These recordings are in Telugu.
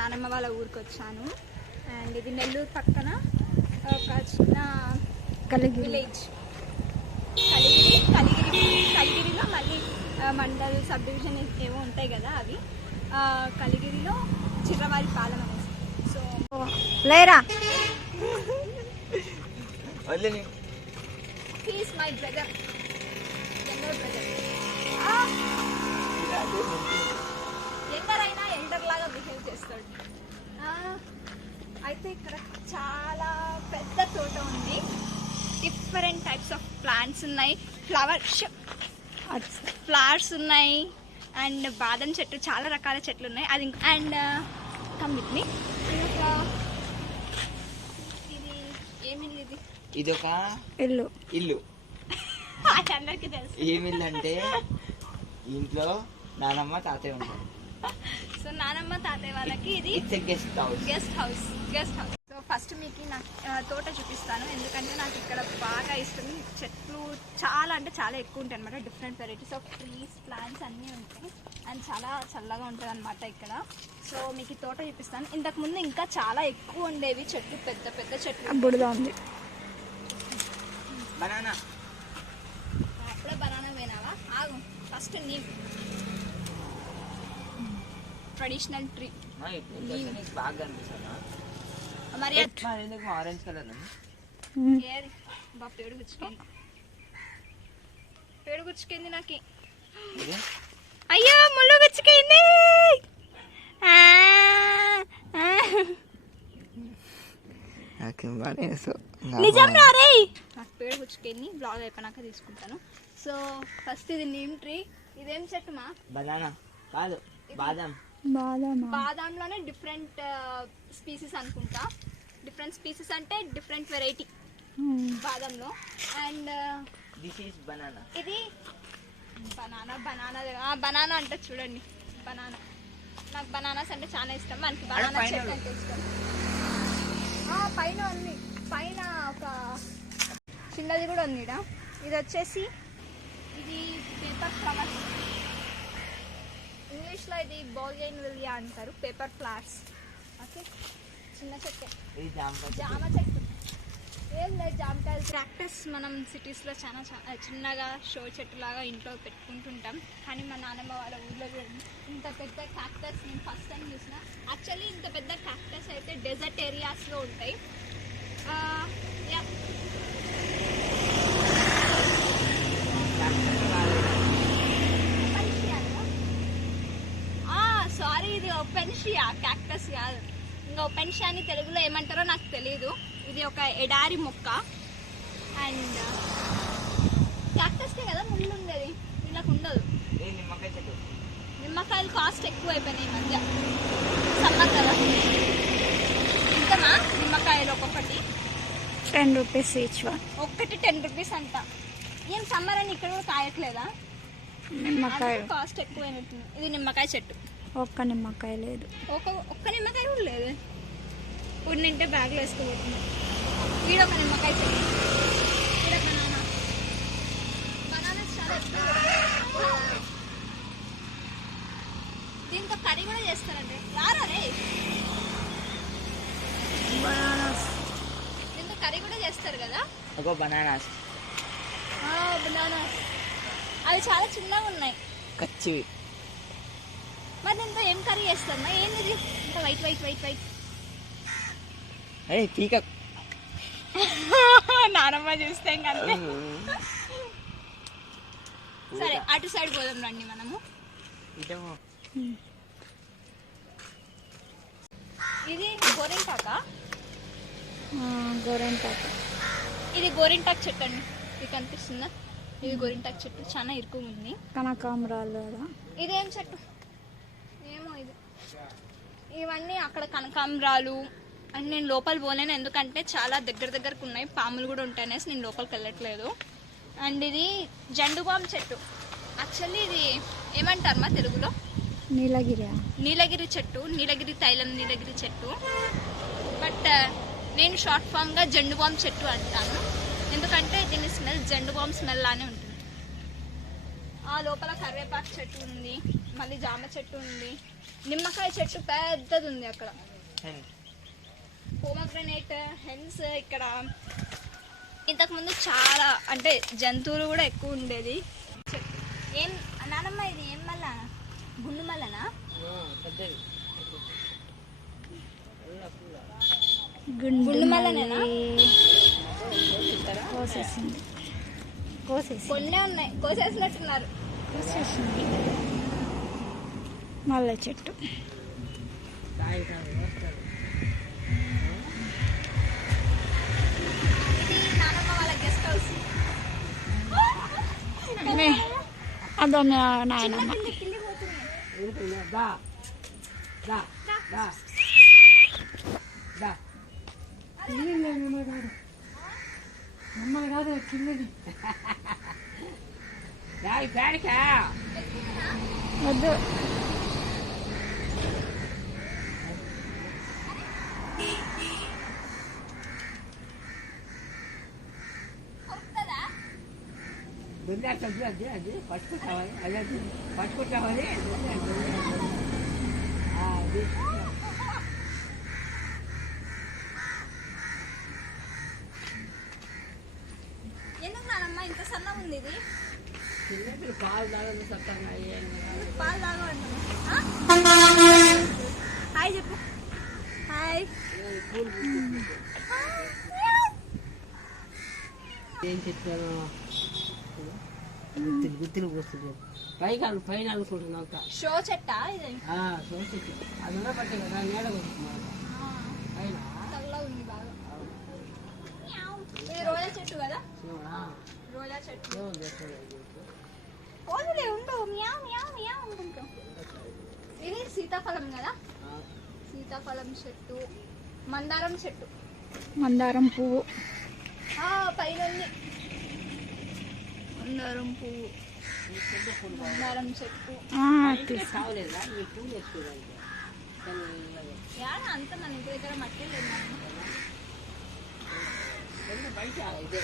నానమ్మ వాళ్ళ ఊరికి వచ్చాను. అండ్ ఇది నెల్లూరు పక్కన ఒక చిన్న విలేజ్ కలిగిరిలో మళ్ళీ మండల్ సబ్ డివిజన్ ఏవో ఉంటాయి కదా అవి. కలిగిరిలో చిర్రవారి పాలెం అనేసి. సో లేరా he is my brother, younger brother. Younger అయినా ఎల్డర్ లాగా బిహేవ్ చేస్తాడు. అయితే ఇక్కడ చాలా పెద్ద తోట ఉంది. డిఫరెంట్ టైప్స్ ఆఫ్ ప్లాంట్స్ ఉన్నాయి, ఫ్లవర్స్ ఉన్నాయి అండ్ బాదం చెట్టు, చాలా రకాల చెట్లు ఉన్నాయి. అది అండ్ కమ్ విత్ మీ. ఇది ఏమిల్లు? ఇది ఒక ఇల్లు. అందరికి తెలుసు ఏమిల్లు అంటే ఇంట్లో నానమ్మ తాతయ్య ఉంటారు. సో నానమ్మ తాతయ్య వాళ్ళకి ఇది గెస్ట్ హౌస్. సో ఫస్ట్ మీకు నాకు తోట చూపిస్తాను, ఎందుకంటే నాకు ఇక్కడ బాగా ఇష్టం. చెట్లు చాలా అంటే చాలా ఎక్కువ ఉంటాయి అనమాట. Different varieties of trees, plants అన్నీ ఉంటాయి అండ్ చాలా చల్లగా ఉంటుంది అనమాట ఇక్కడ. సో మీకు తోట చూపిస్తాను. ఇంతకుముందు ఇంకా చాలా ఎక్కువ ఉండేవి చెట్లు, పెద్ద పెద్ద చెట్లు. బుడద ఉంది. బనానా అప్పుడే బనానా పోయినావా? ఆగు, ఫస్ట్ నీమ్ ట్రెడిషనల్ ట్రీ. బాగా అనిపిస్తుంది మరి ఆరెంజ్ కలర్ పేడు గుచ్చుకుంది నాకు. అయ్యో ముళ్ళు గుచ్చుకుంది. నిజం రే, నాకు పేడు గుచ్చుకుంది. బ్లాగ్ అయిపోయినాక తీసుకుంటాను. సో ఫస్ట్ ఇది నీమ్ ట్రీ. ఇదేం చెట్టు మా? బనానా కాదు, బాదం. బాదంలోనే డిఫరెంట్ స్పీసీస్ అనుకుంటా. డిఫరెంట్ స్పీసీస్ అంటే డిఫరెంట్ వెరైటీ బాదంలో. And this is banana. ఇది బనానా అంటే చూడండి, బనానా. నాకు బనానాస్ అంటే చాలా ఇష్టం. మనకి బనానా చెట్టు అంటే ఇష్టం. పైన ఉంది, పైన ఒక చిన్నది కూడా ఉంది. ఇది వచ్చేసి ఇది పేపర్ ఫ్లవర్స్. ఇంగ్లీష్లో ఇది బోగెన్విలియా అంటారు, పేపర్ ఫ్లవర్స్. ఓకే, చిన్న చెట్టు. జామ చెట్టు ఏం లేదు, జామకాయలు. క్యాక్టస్ మనం సిటీస్లో చాలా చిన్నగా షో చెట్టు లాగా ఇంట్లో పెట్టుకుంటుంటాం. కానీ మా నాన్నమ్మ వాళ్ళ ఊళ్ళో ఇంత పెద్ద క్యాక్టస్ నేను ఫస్ట్ టైం చూసిన. యాక్చువల్లీ ఇంత పెద్ద క్యాక్టస్ అయితే డెజర్ట్ ఏరియాస్లో ఉంటాయి. సారీ, ఇది ఓపెన్షియా, క్యాక్టస్ కాదు. ఇంకా ఓపెన్షియా అని తెలుగులో ఏమంటారో నాకు తెలియదు. ఇది ఒక ఎడారి మొక్క. అండ్ క్యాక్టస్కే కదా ముళ్ళు ఉండేది, వీళ్ళకి ఉండదు. నిమ్మకాయలు కాస్ట్ ఎక్కువ అయిపోయినాయి ఈ మధ్య, సమ్మర్ కదా. ఇంతమా నిమ్మకాయలు ఒక్కొక్కటి 10 రూపీస్ ఈచ్ వన్. ఒక్కటి 10 రూపీస్ అంట. ఏం సమ్మర్ అని ఇక్కడ కూడా కాయట్లేదా? నిమ్మకాయ కాస్ట్ ఎక్కువైనట్టుంది. ఇది నిమ్మకాయ చెట్టు. ఒక్క నిమ్మకాయ లేదు, ఒక్క నిమ్మకాయ కూడా లేదు. ఇప్పుడు నింటే బ్యాగ్లో వేసుకోబోతుంది. వీడొక నిమ్మకాయ చెట్టు, వీడ బనానాస్ చాలా ఎక్కువ. దీంతో కర్రీ కూడా చేస్తారండి. రారా రే, దీంతో కర్రీ కూడా చేస్తారు కదా. బనానాస్ అవి చాలా చిన్నగా ఉన్నాయి, కచ్చివి. మరి దీంతో ఏం కర్రీ చేస్తారమ్మా? ఏంది ఇంకా వైట్ వైట్ వైట్ వైట్? పీక నానమ్మ చూస్తే ఇంకా. సరే, అటు సైడ్ పోదాం రండి మనము. ఇది గోరింటాకా? ఇది గోరింటాక్ చెట్టు అండి. మీకు కనిపిస్తుందా? ఇది గోరింటాక్ చెట్టు, చాలా ఇరుకుగా ఉంది. కనకాంబరాలు. ఇదేం చెట్టు ఏమో ఇది. ఇవన్నీ అక్కడ కనకాంబరాలు. అంటే నేను లోపల పోలేను, ఎందుకంటే చాలా దగ్గరకు ఉన్నాయి, పాములు కూడా ఉంటాయి అనేసి నేను లోపలికి వెళ్ళట్లేదు. అండ్ ఇది జండుబామ్ చెట్టు. యాక్చువల్లీ ఇది ఏమంటారు మా తెలుగులో? నీలగిరి చెట్టు, నీలగిరి తైలం, నీలగిరి చెట్టు. బట్ నేను షార్ట్ ఫామ్గా జండుబామ్ చెట్టు అంటాను, ఎందుకంటే దీని స్మెల్ జండుబామ్ స్మెల్ లానే ఉంటుంది. ఆ లోపల కరివేపాకు చెట్టు ఉంది, మళ్ళీ జామ చెట్టు ఉంది, నిమ్మకాయ చెట్టు పెద్దది ఉంది అక్కడ, పోమగ్రనేట్, హెన్స్. ఇక్కడ ఇంతకుముందు చాలా అంటే జంతువులు కూడా ఎక్కువ ఉండేది. ఏం నానమ్మ ఇది ఏం మల్ల గుండు మల్లనా? గుండు మల్లనేనా? కొన్నే ఉన్నాయి, కోసేసినట్టున్నారు. కోసేసింది మల్లె చెట్టు. ఇది నానమ్మ వాళ్ళ గెస్ట్ హౌస్. అదో నాయనమ్మ. మమ్మల్ని కాదు కిందది వద్దు. పట్టుకుంటామని అదే పట్టుకుంటామని ఎందుకు నానమ్మ ఇంత సన్నగా ఉంది ఇది? చిన్నప్పుడు పాలు తాగదు సత్తంగా పాలు తాగమంటున్నా. హాయ్ చెప్పు. హాయ్. ఏం చెప్తాను గుర్తులు పోస్తుంది పైన అనుకుంటున్నాం షో చెట్టా ఇది? సోచెట్టు అది ఉన్న పట్టే కదా నేల వస్తున్నాను పైన చల్లగా ఉంది బాగా. ఇది రోజా చెట్టు కదా? రోజా చెట్టు. ఓన్లీ ఉండు మ్యావ్ మ్యావ్ మ్యావ్ అనుకుంటాం. ఇది సీతాఫలం కదా? సీతాఫలం చెట్టు, మందారం చెట్టు, మందారం పువ్వు. పైన ఉంది మందారం పువ్వు, మందారం చెట్టు. కావలేదా ఈ పూలు వేసుకోవడానికి యాడ అంత మన ఇంటి దగ్గర మట్టి లేదు. బయట ఇదే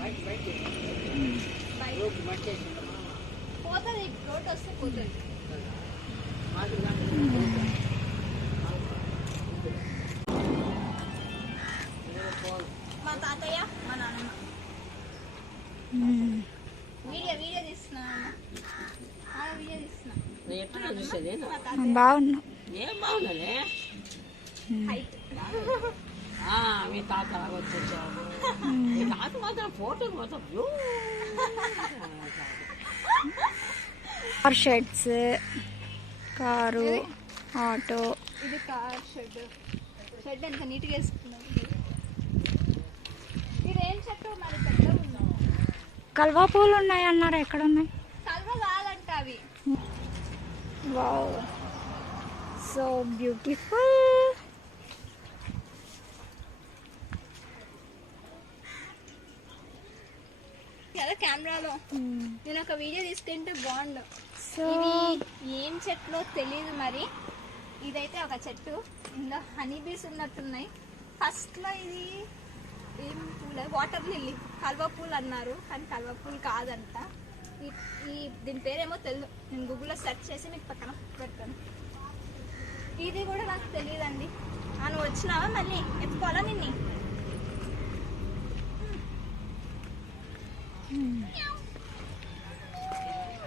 బయట మట్టి పోతుంది, రోడ్ వస్తే పోతుంది. మా తాతయ్య మా నాన్నమ్మ. వీడియో తీస్తున్నా వీడియో తీస్తున్నా. ఎట్లా చూసేది బాగున్నా. ఏం బాగున్నది హైట్. మీ తాత వచ్చేసాము. మీ తాత మాత్రం ఫోటో మొత్తం కార్ షెడ్స్, కారు, ఆటో. ఇది కార్ షెడ్. షెడ్ ఎంత నీట్గా వేసుకున్నారు. ఇదేం చెట్టు మరి పెద్దగా ఉందా? కల్వా పూలు ఉన్నాయి అన్నారు. ఎక్కడ ఉన్నాయి? కల్వ కాదంట అవి. Wow, so beautiful. కదా కెమెరాలో నేను ఒక వీడియో తీసుకుంటే బాగుండు. సో ఇది ఏం చెట్లో తెలీదు మరి. ఇదైతే ఒక చెట్టు, ఇందులో హనీ బీస్ ఉన్నట్టున్నాయి. ఫస్ట్లో ఇది ఏం పూలే, వాటర్ లిల్లీ, కల్వ పూలు అన్నారు, కానీ కల్వ పూలు కాదంట. దీని పేరేమో తెలియదు. నేను గూగుల్లో సెర్చ్ చేసి మీకు పక్కన పెడతాను. ఇది కూడా నాకు తెలియదండి. నువ్వు వచ్చినావా మళ్ళీ ఎత్తుకోవాలా నిన్ను?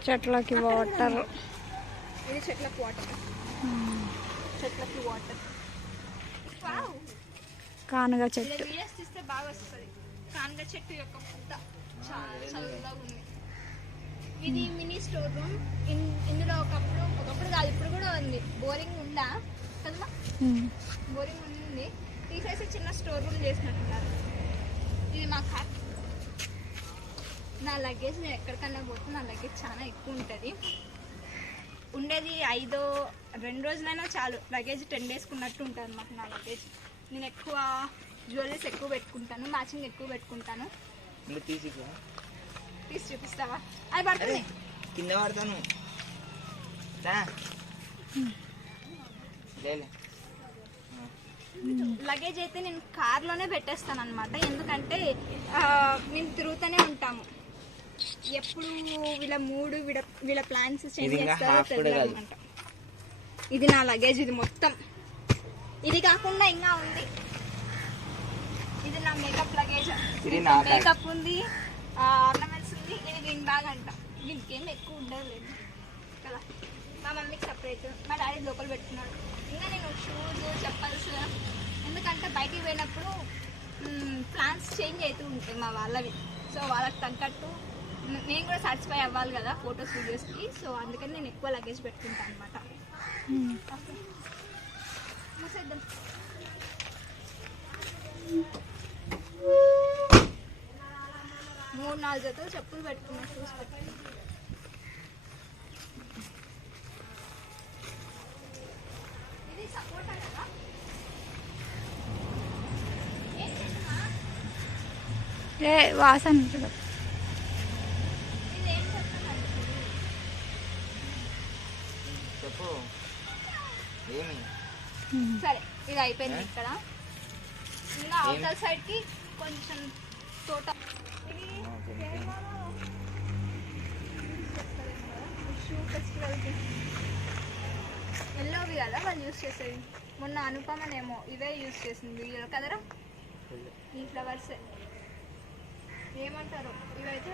చెట్లకి వాటర్. ఇది చెట్లకి వాటర్. చెట్లకి వాటర్. కానుగ చెట్టు. వీడియోస్ తీస్తే బాగా వస్తుంది. కానుగ చెట్టు యొక్క పుట్ట చాలా చల్లగా ఉంది. ఇది మినీ స్టోర్ రూమ్. ఇందులో ఒకప్పుడు కాదు ఇప్పుడు కూడా ఉంది. బోరింగ్ ఉందా కదమ్మా? బోరింగ్ ఉంది, తీసేసి చిన్న స్టోర్ రూమ్ చేసినట్టున్నారు. ఇది మా కార్. నా లగేజ్ నేను ఎక్కడికన్నా పోతే నా లగేజ్ చాలా ఎక్కువ ఉంటుంది. ఉండేది 2 రోజులైనా చాలు. లగేజ్ 10 డేస్కి ఉన్నట్టు ఉంటుంది అన్నమాట నా లగేజ్. నేను ఎక్కువ జ్యువెలరీస్ ఎక్కువ పెట్టుకుంటాను, మ్యాచింగ్ ఎక్కువ పెట్టుకుంటాను. తీసి చూపిస్తావా? అది పడుతుంది కింద పడతాను. లగేజ్ అయితే నేను కార్లోనే పెట్టేస్తాను అనమాట. ఎందుకంటే మేము తిరుగుతూనే ఉంటాము. ఎప్పుడు వీళ్ళ మూడు వీళ్ళ ప్లాన్స్ చేంజ్ ఇది ఇంకా చేస్తారో half కూడా కాదు. తెలియదన్నమాట. ఇది నా లగేజ్, ఇది మొత్తం. ఇది కాకుండా ఇంకా ఉంది, ఇది నా మేకప్ లగేజ్. ఇది నా bag. మేకప్ ఉంది, ఆర్నమెంట్స్ ఉంది. ఇది గ్రీన్ బ్యాగ్ అంట. దీనికి ఏం ఎక్కువ ఉండదు లేదు కదా. మా మమ్మీకి సపరేట్, మా డాడీ లోపల పెట్టుకున్నాడు. ఇంకా నేను షూస్, చెప్పల్స్, ఎందుకంటే బయటికి పోయినప్పుడు ప్లాన్స్ చేంజ్ అవుతూ ఉంటాయి మా వాళ్ళవి. సో వాళ్ళకి తగ్గట్టు నేను కూడా సాటిస్ఫై అవ్వాలి కదా ఫొటోస్ వీడియోస్కి. సో అందుకని నేను ఎక్కువ లగేజ్ పెట్టుకుంటాను అనమాట. మూసేద్దాం. మూడు 4 జతలు చెప్పులు పెట్టుకున్నా, షూస్ పెట్టుకున్నా. ఇది సపోర్ట్ కదా. ఏ వాసన చూడు. ఇది ఏం చెప్తున్నాను? చెప్పు ఏమి సరే, ఇది అయిపోయింది ఇక్కడ. ఇంకా అవతల సైడ్ కి కొంచెం తోట. ఇది షూ ఫెస్టివల్కి ఎల్లోవి కదా వాళ్ళు యూజ్ చేసేది. మొన్న అనుపమనేమో ఇవే యూజ్ చేసింది వీడియోలో కదరా. ఈ ఫ్లవర్సే ఏమంటారు ఇవైతే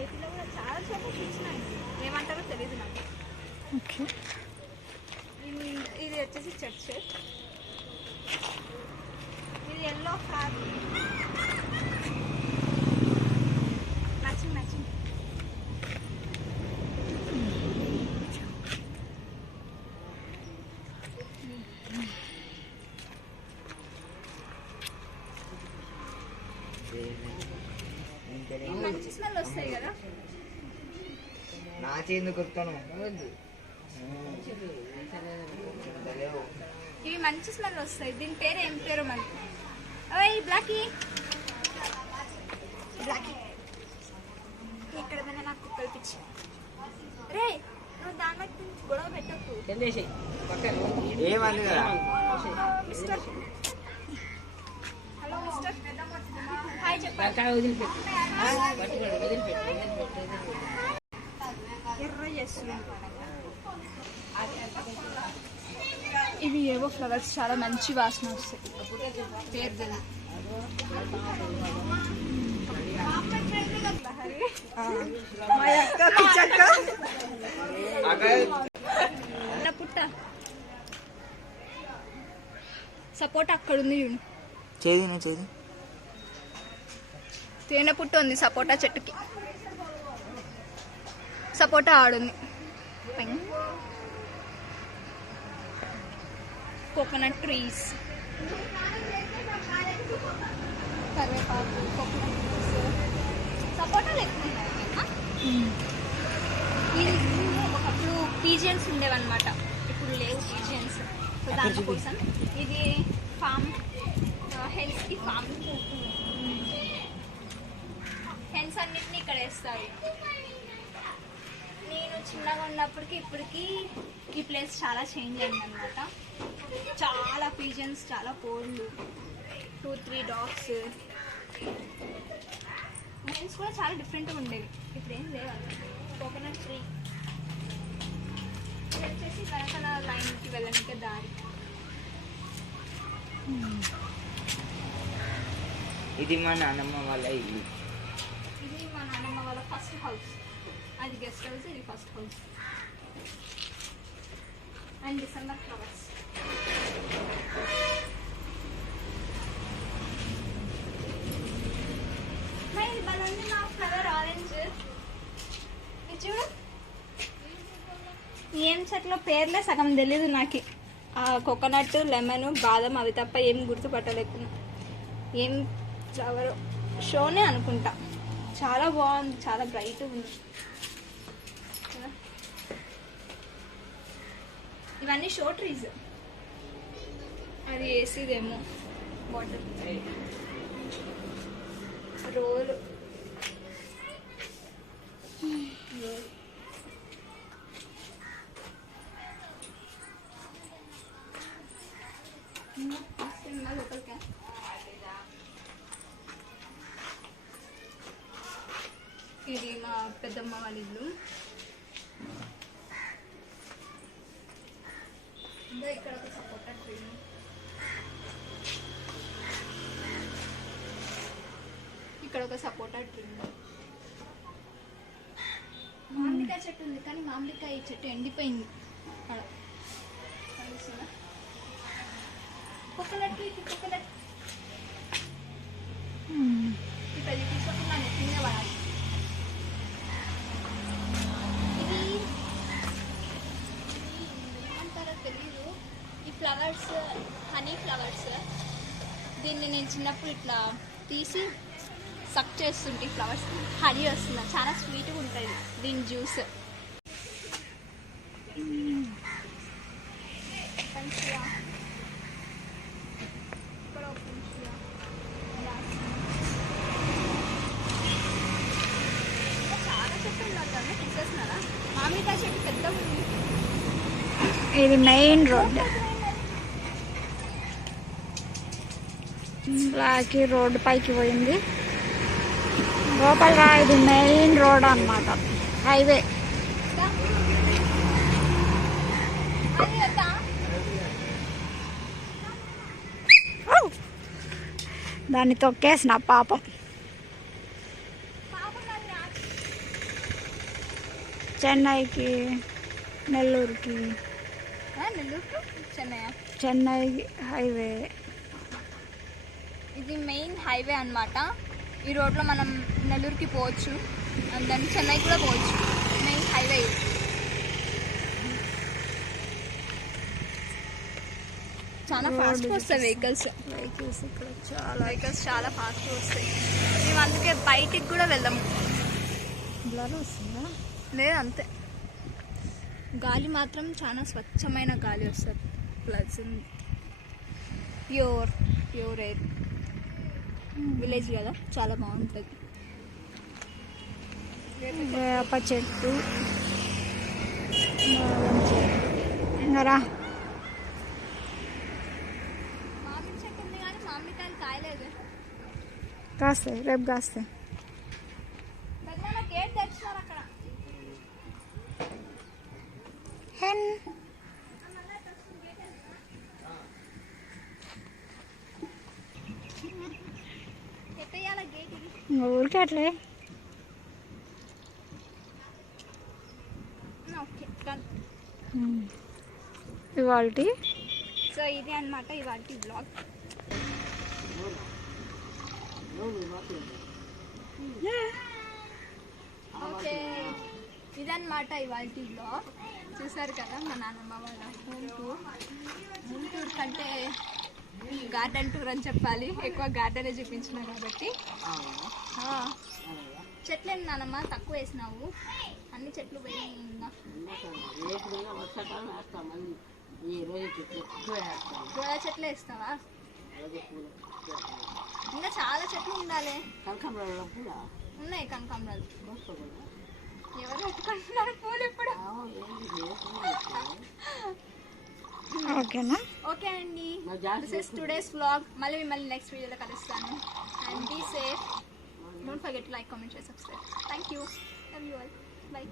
ఏపీలో కూడా చాలా చోట్ల చూసినాయి. ఏమంటారో తెలియదు నాకు. ఓకే. ఇది వచ్చేసి చర్చ్. ఇది ఎల్లో ఫ్లాగ్, మ్యాచింగ్ మ్యాచింగ్. మంచి స్మెల్ వస్తాయి కదా. నా చేందు కొడుతాను. ఇవి మంచి స్మెల్ వస్తాయి. దీని పేరు ఏం పేరు మరి? ఓయ్ బ్లాకీ, బ్లాకీ ఇక్కడ మీద నాకు కుక్కలు పిచ్చి. రే నువ్వు దాని గొడవ పెట్టకు. ఏమని కదా మిస్టర్, హలో మిస్టర్, హాయ్ చెప్పండి. ఎర్ర చేస్తున్నాను. ఇవి ఏవో ఫ్లవర్స్ చాలా మంచి వాసన వస్తాయి. పేరు తెలియదు. పుట్ట సపోటా అక్కడ ఉంది చూడు. చేది తేనె పుట్ట ఉంది సపోటా చెట్టుకి. సపోటా ఆడుంది. కోకోనట్ ట్రీస్, కరివేపాకు, కోకోనట్ ట్రీస్, సపోటాలు ఎక్కువ ఉన్నాయి. ఇది ఒకప్పుడు పీజియన్స్ ఉండేవన్నమాట, ఇప్పుడు లేవు పీజియన్స్. సో దానికోసం ఇది ఫామ్, హెన్స్కి ఫామ్. హెన్స్ అన్నిటిని ఇక్కడ వేస్తారు. నేను చిన్నగా ఉన్నప్పటికి ఇప్పటికి ఈ ప్లేస్ చాలా చేంజ్ అయిందనమాట. చాలా పీజన్స్, చాలా కోళ్ళు, 2-3 డాగ్స్. హెన్స్ కూడా చాలా డిఫరెంట్గా ఉండేవి. ఇప్పుడు ఏం లేవు. Coconut tree. ఇది వచ్చేసి వెనకాల లైన్కి వెళ్ళడానికి దారి. ఇది మా నాన్నమ్మ వాళ్ళ ఇల్లు. ఇది మా నాన్నమ్మ వాళ్ళ ఫస్ట్ హౌస్. అది గెస్ట్ హౌస్, ఇది first house. And December flowers. ఇది బలండి నా ఫ్లవర్ ఆరెంజ్. ఇది చూడు. ఏం చెట్లో పేర్లే సగం తెలీదు నాకు. ఆ కోకోనట్, లెమన్, బాదం అవి తప్ప ఏం గుర్తుపట్టలేకున్నా. ఏం ఫ్లవర్ షోనే అనుకుంటా. చాలా బాగుంది, చాలా బ్రైట్ ఉంది. ఇవన్నీ షో ట్రీస్. అది వేసేదేమో వాటర్. రోల్ లోపలికి. ఇది మా పెద్దమ్మ వాళ్ళ ఇల్లు. ఇంకా ఇక్కడ ఒక సపోటా ట్రీ, ఇక్కడ ఒక సపోటా ట్రీ. మామిడికాయ చెట్టు ఉంది కానీ మామిడికాయ చెట్టు ఎండిపోయింది. అక్కడ కోకోనట్ ట్రీ, కోకోనట్ ఇక్కడ తీసుకున్నాను కింద పడాలి. ఇది ఏమంటారో తెలీదు. ఈ ఫ్లవర్స్ హనీ ఫ్లవర్స్. దీన్ని నేను చిన్నప్పుడు ఇట్లా తీసి సక్ చేస్తుంటే ఫ్లవర్స్ హనీ వస్తుంది, చాలా స్వీట్గా ఉంటుంది దీని జ్యూస్. పంచియా ఇక్కడ ఒక పంచియా. చాలా చెట్టు ఉన్నారు కదా, తీసేస్తున్నారా? మామిడికాయ చెట్టు పెద్దగా ఉంది. ఇది మెయిన్ రోడ్. బ్లాక్ రోడ్డు పైకి పోయింది లోపల. ఇది మెయిన్ రోడ్ అన్నమాట, హైవే. దాన్ని తొక్కేసిన పాపం. చెన్నైకి నెల్లూరుకి, నెల్లూరు టు చెన్నై. చెన్నై హైవే. ఇది మెయిన్ హైవే అన్నమాట. ఈ రోడ్లో మనం నెల్లూరుకి పోవచ్చు, అండ్ దెన్ చెన్నై కూడా పోవచ్చు. మెయిన్ హైవే ఇది. చాలా ఫాస్ట్గా వస్తాయి వెహికల్స్. ఇక్కడ వెహికల్స్ చాలా ఫాస్ట్గా వస్తాయి. మేము అందుకే బయటికి కూడా వెళ్ళాము. బ్లర్ వస్తుందా? లేదు, అంతే. గాలి మాత్రం చాలా స్వచ్ఛమైన గాలి వస్తుంది. Pleasant pure air. విలేజ్ కదా, చాలా బాగుంటుంది. వేప చెట్టు, ఇంకా మామిడి చెట్టు ఉంది కానీ మామిడికాయలు కాయలేదు. కాస్తాయి, రేపు కాస్తాయి. పెద్దమ్మ గేట్ తెచ్చినారు అక్కడ. హెన్ ఎత్తేయాల గేట్ ఇది. ఊరికే అట్లే. Okay done. ఇవాల్టి సో ఇది అన్నమాట ఇవాళ బ్లాగ్. ఓకే, ఇదన్నమాట ఇవాళ బ్లాగ్. చూసారు కదా మా నాన్నమ్మ వాళ్ళ హోమ్ టూర్. హోమ్ టూర్ కంటే గార్డెన్ టూర్ అని చెప్పాలి, ఎక్కువ గార్డెనే చూపించిన కాబట్టి. చెట్లు ఏం నానమ్మ తక్కువ వేసినావు, అన్ని చెట్లు పోయినాయి. వర్షాకాలం వేస్తాం, మళ్ళీ ఈ రోజు చెట్లు ఎక్కువ వేస్తాం. పూల చెట్లు వేస్తావా? ఇంకా చాలా చెట్లు ఉండాలి. కనకాంబరాలు పూల ఉన్నాయి, కనకాంబరాలు. ఎవరు పెట్టుకుంటున్నారు పూలు ఇప్పుడు? ఓకేనా? ఓకే అండి, దిస్ ఇస్ టుడేస్ వ్లాగ్. మళ్ళీ మిమ్మల్ని నెక్స్ట్ వీడియోలో కలుస్తాను. And be safe. Don't forget to like, comment, share, subscribe. Thank you. Love you all. By.